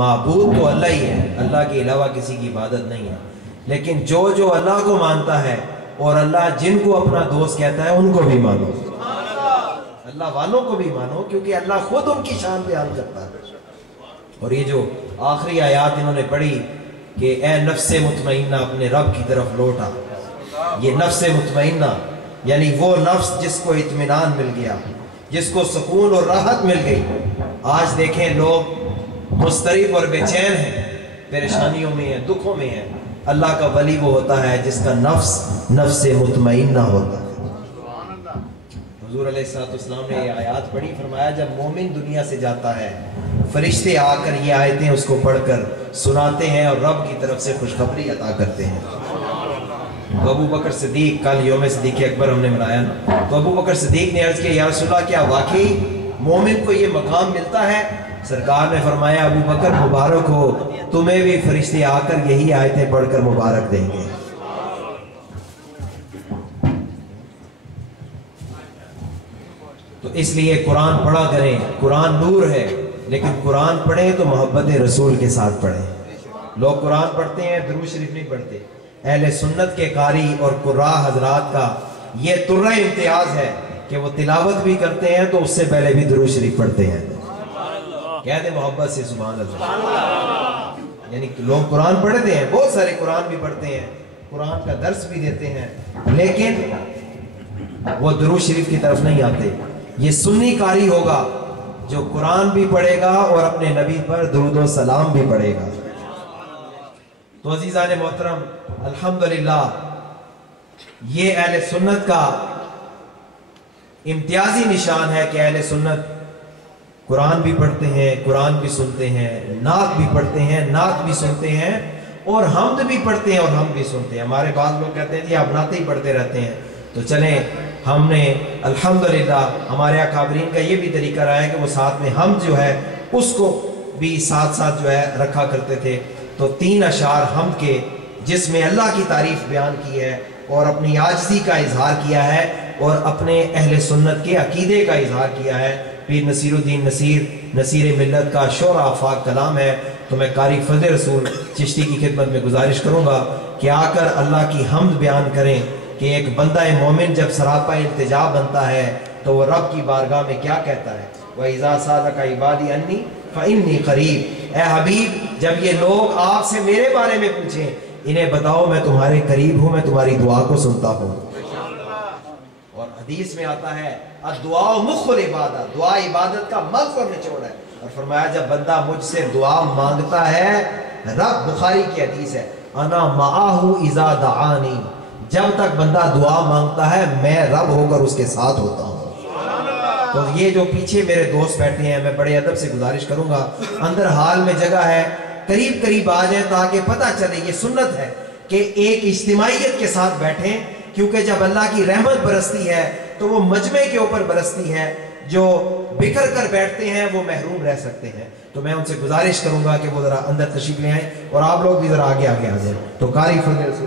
معبود تو اللہ ہی ہے، اللہ کے علاوہ کسی کی عبادت نہیں ہے، لیکن جو اللہ کو مانتا ہے اور اللہ جن کو اپنا دوست کہتا ہے ان کو بھی مانو، اللہ والوں کو بھی مانو، کیونکہ اللہ خود ان کی شان بیان کرتا ہے۔ اور یہ جو آخری آیات انہوں نے پڑھی کہ اے نفس مطمئنہ اپنے رب کی طرف لوٹا، یہ نفس مطمئنہ یعنی وہ نفس جس کو اطمینان مل گیا، جس کو سکون اور راحت مل گئی۔ آج دیکھیں لوگ مضطرب اور بے چین ہیں، پریشانیوں میں ہیں، دکھوں میں ہیں۔ اللہ کا ولی وہ ہوتا ہے جس کا نفس نفس مطمئنہ ہوتا ہے۔ حضور علیہ السلام نے یہ آیات پڑھی، فرمایا جب مومن دنیا سے جاتا ہے فرشتے آ کر یہ آیتیں اس کو پڑھ کر سناتے ہیں اور رب کی طرف سے خوشخبری عطا کرتے ہیں۔ تو ابو بکر صدیق، کل یوم صدیق اکبر ہم نے منایا نا، تو ابو بکر صدیق نے عرض کیا یا رسول اللہ کیا واقعی مومن کو یہ مقام ملتا ہے؟ سرکار نے فرمایا ابو بکر مبارک ہو، تمہیں بھی فرشتے آ کر یہی آیتیں پڑھ کر مبارک دیں گے۔ تو اس لیے قرآن پڑھا کریں، قرآن نور ہے، لیکن قرآن پڑھیں تو محبت رسول کے ساتھ پڑھیں۔ لوگ قرآن پڑھتے ہیں درود شریف نہیں پڑھتے۔ اہل سنت کے قاری اور قراء حضرات کا یہ ترہ امتیاز ہے کہ وہ تلاوت بھی کرتے ہیں تو اس سے پہلے بھی درود شریف پڑھتے ہیں، کہتے ہیں محبت سے سبحان اللہ۔ یعنی لوگ قرآن پڑھتے ہیں، بہت سارے قرآن بھی پڑھتے ہیں، قرآن کا درس بھی دیتے ہیں، لیکن وہ درود شریف کی طرف نہیں آتے۔ یہ سنی قاری ہوگا جو قرآن بھی پڑھے گا اور اپنے نبی پر درود و سلام بھی پڑھے گا۔ تو عزیزان محترم، الحمدللہ یہ اہل سنت کا امتیازی نشان ہے کہ اہل سنت قرآن بھی پڑھتے ہیں، قرآن بھی سنتے ہیں، نعت بھی پڑھتے ہیں، نعت بھی سنتے ہیں، اور حمد بھی پڑھتے ہیں اور حمد بھی سنتے ہیں۔ ہمارے بعض لوگ کہتے ہیں جی آپ نعتیں ہی پڑھتے رہتے ہیں، تو چلیں ہم نے الحمدللہ ہمارے اکابرین کا یہ بھی طریقہ رہا ہے کہ وہ ساتھ میں حمد جو ہے اس کو بھی ساتھ ساتھ جو ہے رکھا کرتے تھے۔ تو 3 اشعار حمد کے جس میں اللہ کی تعریف بیان کی ہے اور اپنی عاجزی کا اظہار کیا ہے اور اپنے اہل سنت کے عقیدے کا اظہار کیا ہے۔ پیر نصیر الدین نصیر ملت کا شعر آفاق کلام ہے۔ تو میں قاری فضل رسول چشتی کی خدمت میں گزارش کروں گا کہ آ کر اللہ کی حمد بیان کریں کہ ایک بندہ مومن جب سراپا التجا بنتا ہے تو وہ رب کی بارگاہ میں کیا کہتا ہے، وَإِذَا سَأَلَكَ عِبَادِي عَنِّي فَإِنِّي قَرِيبٌ۔ اے حبیب جب یہ لوگ آپ سے میرے بارے میں پوچھیں انہیں بتاؤ میں تمہارے قریب ہوں، میں تمہاری دعا کو سنتا ہوں۔ اور حدیث میں آتا ہے الدعاء مخ العبادہ، دعا عبادت کا مغز اور نچوڑ ہے۔ اور فرمایا جب بندہ مجھ سے دعا مانگتا ہے، رب بخاری کی حدیث ہے انا معاہو اذا دعانی، جب تک بندہ دعا مانگتا ہے میں رب ہو کر اس کے ساتھ ہوتا ہوں۔ تو یہ جو پیچھے میرے دوست بیٹھے ہیں میں بڑے ادب سے گزارش کروں گا، اندر حال میں جگہ ہے، قریب قریب آ جائیں تاکہ پتہ چلے یہ سنت ہے کہ ایک اجتماعیت کے ساتھ بیٹھیں، کیونکہ جب اللہ کی رحمت برستی ہے تو وہ مجمع کے اوپر برستی ہے، جو بکھر کر بیٹھتے ہیں وہ محروم رہ سکتے ہیں۔ تو میں ان سے گزارش کروں گا کہ وہ ذرا اندر تشریف لے آئیں اور آپ لوگ بھی ذرا آگے آ جائیں۔ تو قاری فضل رسول